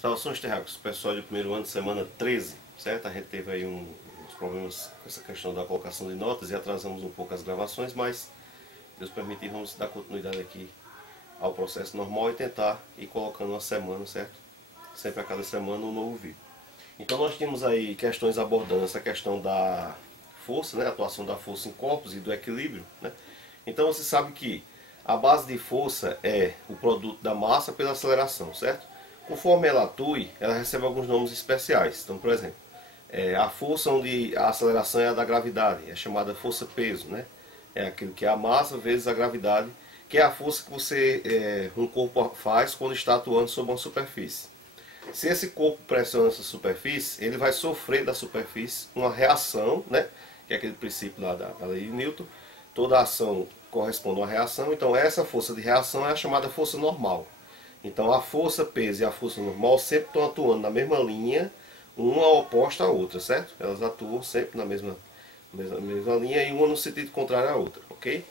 Saudações terráqueos, pessoal do primeiro ano, semana 13, certo? A gente teve aí uns problemas com essa questão da colocação de notas e atrasamos um pouco as gravações, mas Deus permitir, vamos dar continuidade aqui ao processo normal e tentar ir colocando uma semana, certo? Sempre a cada semana um novo vídeo. Então nós temos aí questões abordando essa questão da força, né? A atuação da força em corpos e do equilíbrio, né? Então você sabe que a base de força é o produto da massa pela aceleração, certo? Conforme ela atue, ela recebe alguns nomes especiais. Então, por exemplo, a força onde a aceleração é a da gravidade, é chamada força-peso, né? É aquilo que é a massa vezes a gravidade, que é a força que um corpo faz quando está atuando sobre uma superfície. Se esse corpo pressiona essa superfície, ele vai sofrer da superfície uma reação, né? Que é aquele princípio lá da lei de Newton. Toda ação corresponde a uma reação, então essa força de reação é a chamada força normal. Então a força peso e a força normal sempre estão atuando na mesma linha, uma oposta à outra, certo? Elas atuam sempre na mesma linha e uma no sentido contrário à outra, ok?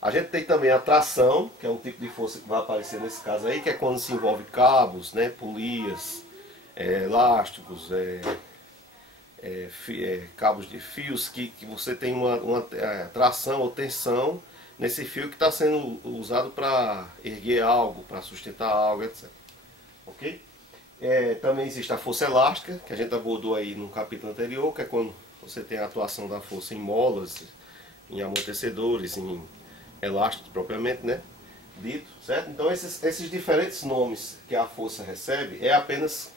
A gente tem também a tração, que é um tipo de força que vai aparecer nesse caso aí, que é quando se envolve cabos, né, polias, elásticos, cabos de fios, que você tem uma tração ou tensão nesse fio que está sendo usado para erguer algo, para sustentar algo, etc. Ok? Também existe a força elástica, que a gente abordou aí no capítulo anterior, que é quando você tem a atuação da força em molas, em amortecedores, em elásticos propriamente, né? Dito, certo? Então esses diferentes nomes que a força recebe é apenas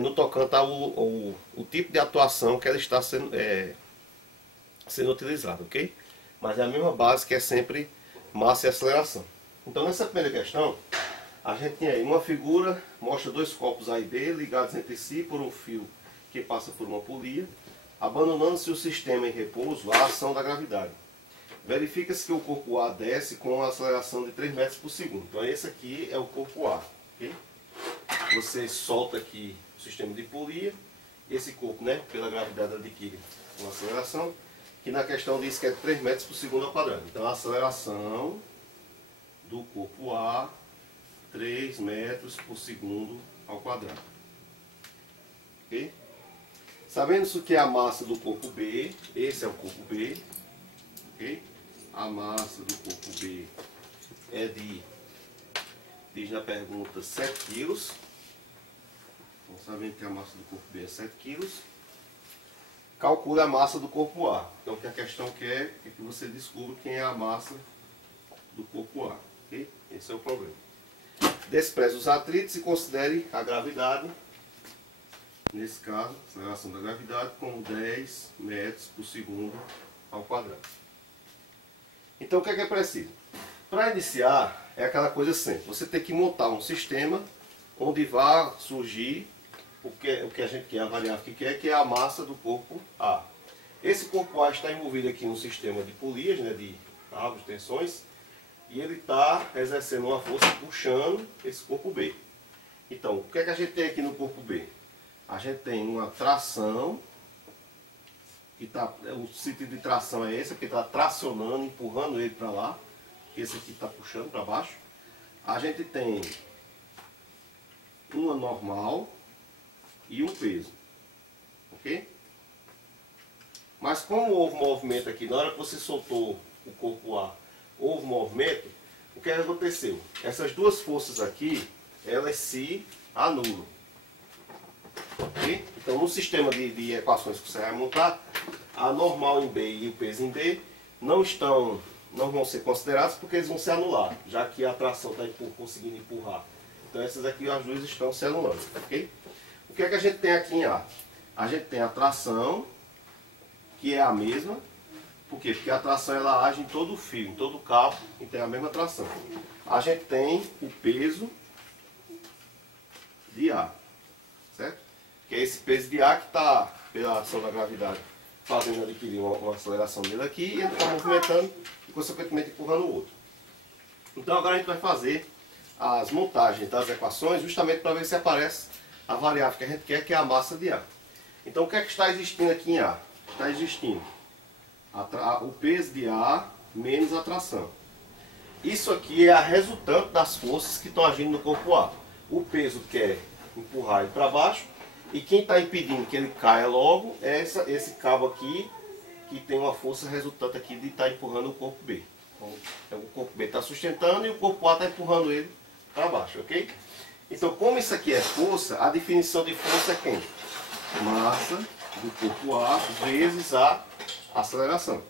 no tocante ao tipo de atuação que ela está sendo utilizada, ok? Mas é a mesma base, que é sempre massa e aceleração. Então nessa primeira questão, a gente tem aí uma figura, mostra dois corpos A e B ligados entre si por um fio que passa por uma polia, abandonando-se o sistema em repouso à ação da gravidade. Verifica-se que o corpo A desce com uma aceleração de 3 metros por segundo. Então esse aqui é o corpo A. Okay? Você solta aqui o sistema de polia, e esse corpo, né, pela gravidade adquire uma aceleração, que na questão diz que é 3 metros por segundo ao quadrado. Então a aceleração do corpo A, 3 metros por segundo ao quadrado. Ok? Sabendo-se o que é a massa do corpo B, esse é o corpo B. Ok? A massa do corpo B é diz na pergunta, 7 kg. Então, sabendo que a massa do corpo B é 7 kg, calcule a massa do corpo A. Então, o que a questão quer é que você descubra quem é a massa do corpo A. Okay? Esse é o problema. Despreze os atritos e considere a gravidade, nesse caso, a aceleração da gravidade, como 10 metros por segundo ao quadrado. Então, o que é preciso? Para iniciar, é aquela coisa simples. Você tem que montar um sistema onde vai surgir o que a gente quer, a variável que é a massa do corpo A. Esse corpo A está envolvido aqui num sistema de polias, né, de cabos, tensões, e ele está exercendo uma força puxando esse corpo B. Então, o que a gente tem aqui no corpo B? A gente tem uma tração, o sentido de tração é esse, que está tracionando, empurrando ele para lá. Esse aqui está puxando para baixo. A gente tem uma normal e um peso. Ok? Mas como houve movimento aqui, na hora que você soltou o corpo A, houve movimento, o que aconteceu? Essas duas forças aqui, elas se anulam. Ok? Então no sistema de equações que você vai montar, a normal em B e o peso em D não vão ser considerados porque eles vão se anular, já que a tração está conseguindo empurrar. Então essas aqui, as duas estão se anulando. Okay? O que é que a gente tem aqui em A? A gente tem a tração, que é a mesma. Por quê? Porque a tração ela age em todo o fio, em todo o cabo, e tem a mesma tração. A gente tem o peso de A, certo? Que é esse peso de A que está, pela ação da gravidade, fazendo adquirir uma aceleração dele aqui, e ele está movimentando e consequentemente empurrando o outro. Então agora a gente vai fazer as montagens das equações justamente para ver se aparece a variável que a gente quer, que é a massa de A. Então o que é que está existindo aqui em A? Está existindo o peso de A menos a tração. Isso aqui é a resultante das forças que estão agindo no corpo A. O peso, que é empurrar ele para baixo. E quem está impedindo que ele caia logo é esse cabo aqui, que tem uma força resultante aqui de estar empurrando o corpo B. Então, o corpo B está sustentando e o corpo A está empurrando ele para baixo, ok? Então, como isso aqui é força, a definição de força é quem? Massa do corpo A vezes a aceleração.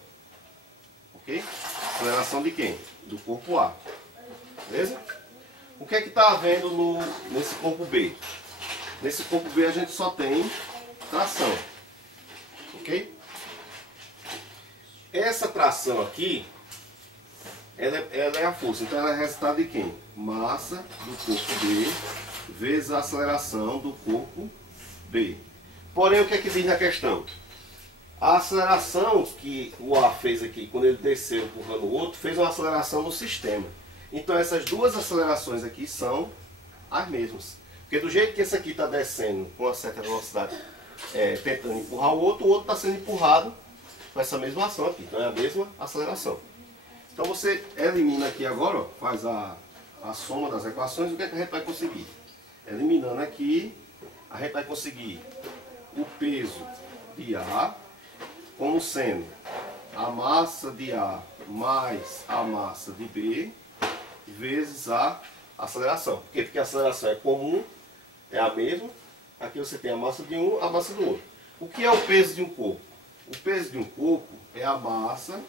Ok? Aceleração de quem? Do corpo A. Beleza? O que é que está havendo nesse corpo B? Nesse corpo B a gente só tem tração. Ok? Essa tração aqui, ela é a força. Então ela é resultado de quem? Massa do corpo B vezes a aceleração do corpo B. Porém, o que é que diz na questão? A aceleração que o A fez aqui, quando ele desceu empurrando o outro, fez uma aceleração no sistema. Então essas duas acelerações aqui são as mesmas. Porque do jeito que esse aqui está descendo com uma certa velocidade, tentando empurrar o outro está sendo empurrado com essa mesma ação aqui. Então é a mesma aceleração. Então você elimina aqui agora, ó, faz a soma das equações, o que é que a gente vai conseguir? Eliminando aqui, a gente vai conseguir o peso de A como sendo a massa de A mais a massa de B vezes a aceleração. Por quê? Porque a aceleração é comum, é a mesma. Aqui você tem a massa de um, a massa do outro. O que é o peso de um corpo? O peso de um corpo é a massa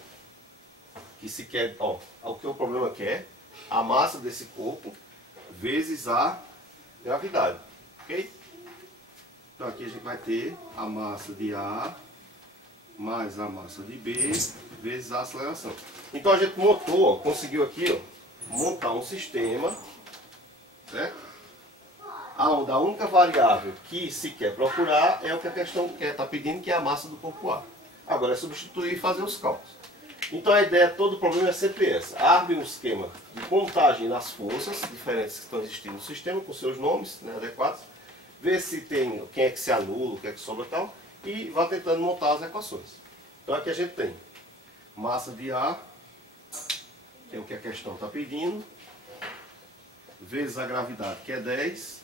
que se quer, ó, o que o problema quer, a massa desse corpo vezes a gravidade, ok? Então aqui a gente vai ter a massa de A mais a massa de B vezes a aceleração. Então a gente montou, ó, conseguiu aqui, ó, montar um sistema, certo? Onde a única variável que se quer procurar é o que a questão está pedindo, que é a massa do corpo A. Agora é substituir e fazer os cálculos. Então a ideia, todo o problema é sempre essa. Arme um esquema de contagem nas forças diferentes que estão existindo no sistema, com seus nomes, né, adequados. Ver se tem quem é que se anula, o que é que sobra e tal. E vá tentando montar as equações. Então aqui a gente tem massa de A, que é o que a questão está pedindo, vezes a gravidade, que é 10.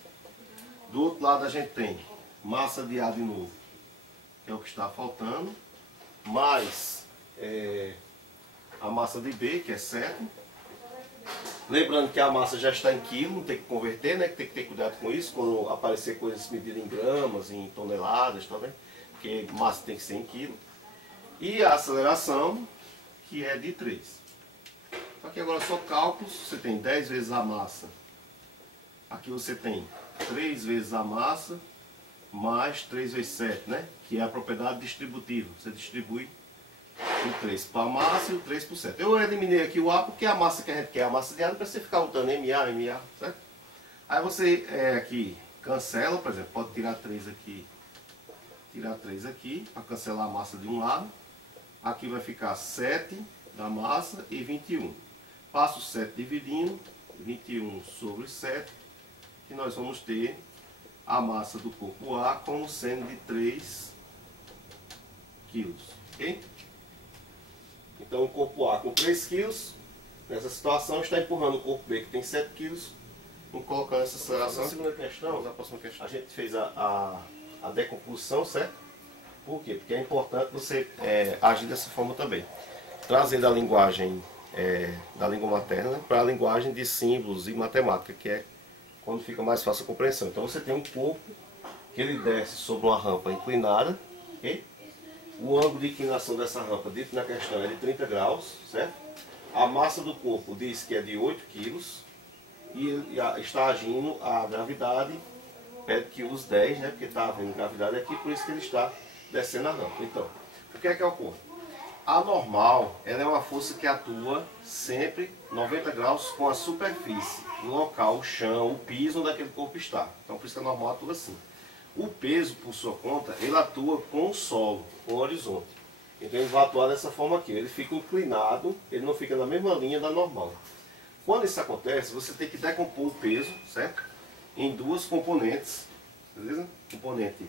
Do outro lado a gente tem massa de A de novo, que é o que está faltando, mais a massa de B, que é 7. Lembrando que a massa já está em quilo, não tem que converter, né? Tem que ter cuidado com isso, quando aparecer coisas medidas em gramas, em toneladas, tá, né? Porque massa tem que ser em quilo. E a aceleração, que é de 3. Aqui agora só cálculos, você tem 10 vezes a massa. Aqui você tem 3 vezes a massa, mais 3 vezes 7, né? Que é a propriedade distributiva. Você distribui o 3 para a massa e o 3 para o 7. Eu eliminei aqui o A porque a massa que a gente quer, a massa de A, não precisa ficar botando MA, certo? Aí você aqui cancela, por exemplo, pode tirar 3 aqui, tirar 3 aqui, para cancelar a massa de um lado. Aqui vai ficar 7 da massa e 21. Passa o 7 dividindo, 21 sobre 7, que nós vamos ter a massa do corpo A como sendo de 3 kg. Ok? Então o corpo A com 3 kg, nessa situação, está empurrando o corpo B que tem 7 kg, e colocando essa aceleração. Na segunda questão, na próxima questão, a gente fez a decomposição, certo? Por quê? Porque é importante você agir dessa forma também. Trazendo a linguagem da língua materna para a linguagem de símbolos e matemática, que é quando fica mais fácil a compreensão. Então você tem um corpo que ele desce sobre uma rampa inclinada, ok? O ângulo de inclinação dessa rampa, dito na questão, é de 30 graus, certo? A massa do corpo diz que é de 8 kg e está agindo a gravidade, pede que use 10, né? Porque está havendo gravidade aqui, por isso que ele está descendo a rampa. Então, o que é que ocorre? A normal, ela é uma força que atua sempre 90 graus com a superfície, o local, o chão, o piso onde aquele corpo está. Então, por isso que a normal atua assim. O peso, por sua conta, ele atua com o solo, com o horizonte. Então ele vai atuar dessa forma aqui. Ele fica inclinado, ele não fica na mesma linha da normal. Quando isso acontece, você tem que decompor o peso, certo? Em duas componentes, beleza? Componente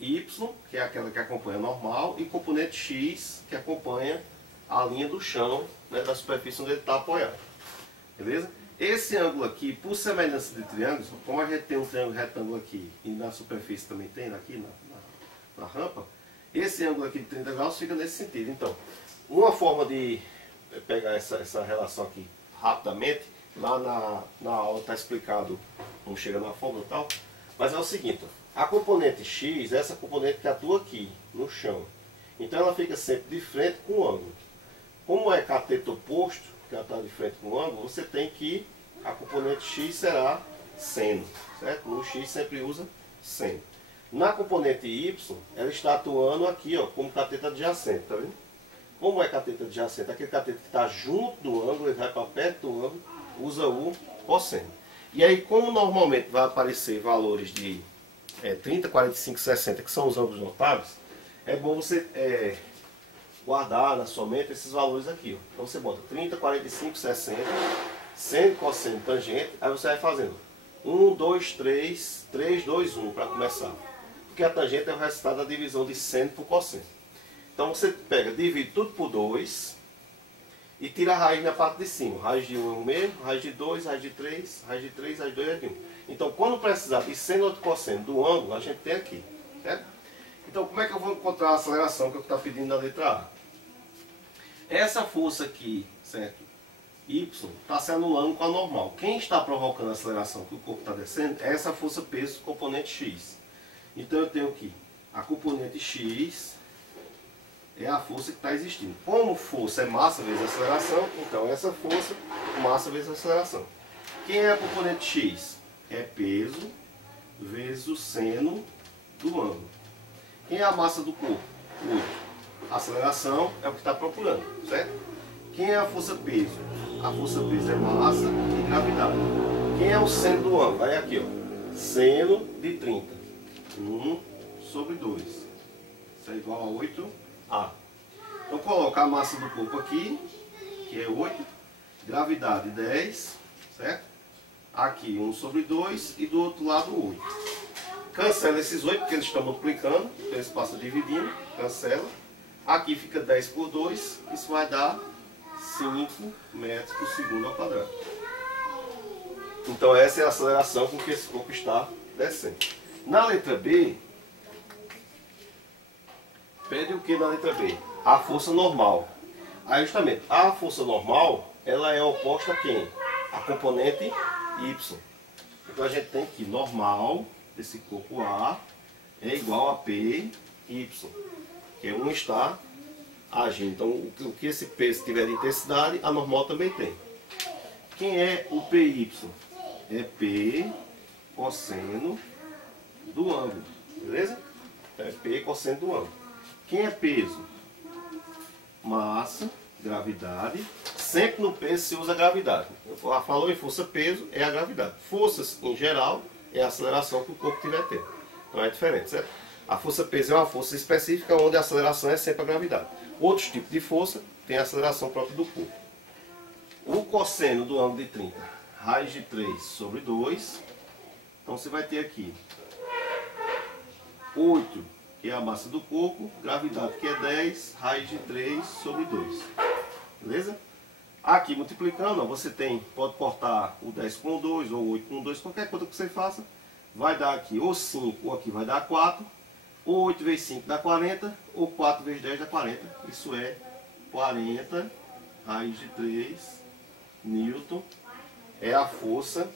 Y, que é aquela que acompanha a normal, e componente X, que acompanha a linha do chão, né, da superfície onde ele está apoiado. Beleza? Esse ângulo aqui, por semelhança de triângulos, como a gente tem um triângulo retângulo aqui e na superfície também tem, aqui na rampa, esse ângulo aqui de 30 graus fica nesse sentido. Então, uma forma de pegar essa relação aqui rapidamente, lá na aula está explicado como chega na fórmula e tal, mas é o seguinte, ó, a componente x é essa componente que atua aqui, no chão. Então ela fica sempre de frente com o ângulo. Como é cateto oposto, que ela está de frente com o ângulo, você tem que a componente x será seno, certo? No x sempre usa seno. Na componente y, ela está atuando aqui, ó, como cateto adjacente, tá vendo? Como é cateto adjacente? Aquele cateto que está junto do ângulo, ele vai para perto do ângulo, usa o cosseno. E aí, como normalmente vai aparecer valores de 30, 45, 60, que são os ângulos notáveis, é bom você guardar na sua mente esses valores aqui. Ó. Então você bota 30, 45, 60, seno, cosseno, tangente, aí você vai fazendo 1, 2, 3, 3, 2, 1 para começar. Porque a tangente é o resultado da divisão de seno por cosseno. Então você pega, divide tudo por 2 e tira a raiz na parte de cima. Raiz de 1 é 1 mesmo, raiz de 2, raiz de 3, raiz de 3, raiz de 2 é de 1. Então quando precisar de seno ou de cosseno do ângulo, a gente tem aqui. Certo? Então como é que eu vou encontrar a aceleração que eu estou pedindo na letra A? Essa força aqui, certo? Y, está se anulando com a normal. Quem está provocando a aceleração que o corpo está descendo é essa força peso componente X. Então eu tenho aqui a componente X é a força que está existindo. Como força é massa vezes aceleração, então essa força, massa vezes aceleração. Quem é a componente X? É peso vezes o seno do ângulo. Quem é a massa do corpo? 8. Aceleração é o que está procurando, certo? Quem é a força peso? A força peso é massa e gravidade. Quem é o seno do ângulo? Aí aqui, ó. Seno de 30. 1 sobre 2. Isso é igual a 8A. Então colocar a massa do corpo aqui, que é 8. Gravidade 10, certo? Aqui 1 sobre 2 e do outro lado 8. Cancela esses 8 porque eles estão multiplicando. Então eles passam dividindo. Cancela. Aqui fica 10 por 2, isso vai dar 5 metros por segundo ao quadrado. Então essa é a aceleração com que esse corpo está descendo. Na letra B, pede o que na letra B? A força normal. Aí justamente, a força normal, ela é oposta a quem? A componente Y. Então a gente tem que normal desse corpo A é igual a PY. Que um está agindo. Então, o que esse peso tiver de intensidade, a normal também tem. Quem é o PY? É P cosseno do ângulo. Beleza? É P cosseno do ângulo. Quem é peso? Massa, gravidade. Sempre no peso se usa gravidade. Falou em força peso, é a gravidade. Forças, em geral, é a aceleração que o corpo tiver tendo. Então é diferente, certo? A força peso é uma força específica onde a aceleração é sempre a gravidade. Outros tipos de força tem a aceleração própria do corpo. O cosseno do ângulo de 30, raiz de 3 sobre 2. Então você vai ter aqui 8, que é a massa do corpo, gravidade que é 10, raiz de 3 sobre 2. Beleza? Aqui multiplicando, você pode cortar o 10 com o 2 ou o 8 com o 2, qualquer coisa que você faça, vai dar aqui ou 5 ou aqui vai dar 4. Ou 8 vezes 5 dá 40, ou 4 vezes 10 dá 40. Isso é 40, raiz de 3, Newton. É a força,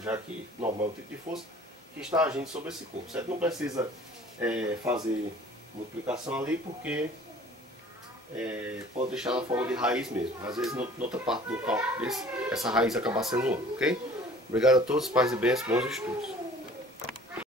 já que normal é o tipo de força, que está agindo sobre esse corpo. Certo? Não precisa fazer multiplicação ali, porque pode deixar na forma de raiz mesmo. Às vezes, na outra parte do cálculo essa raiz acaba sendo 1, ok? Obrigado a todos, paz e bênçãos, bons estudos.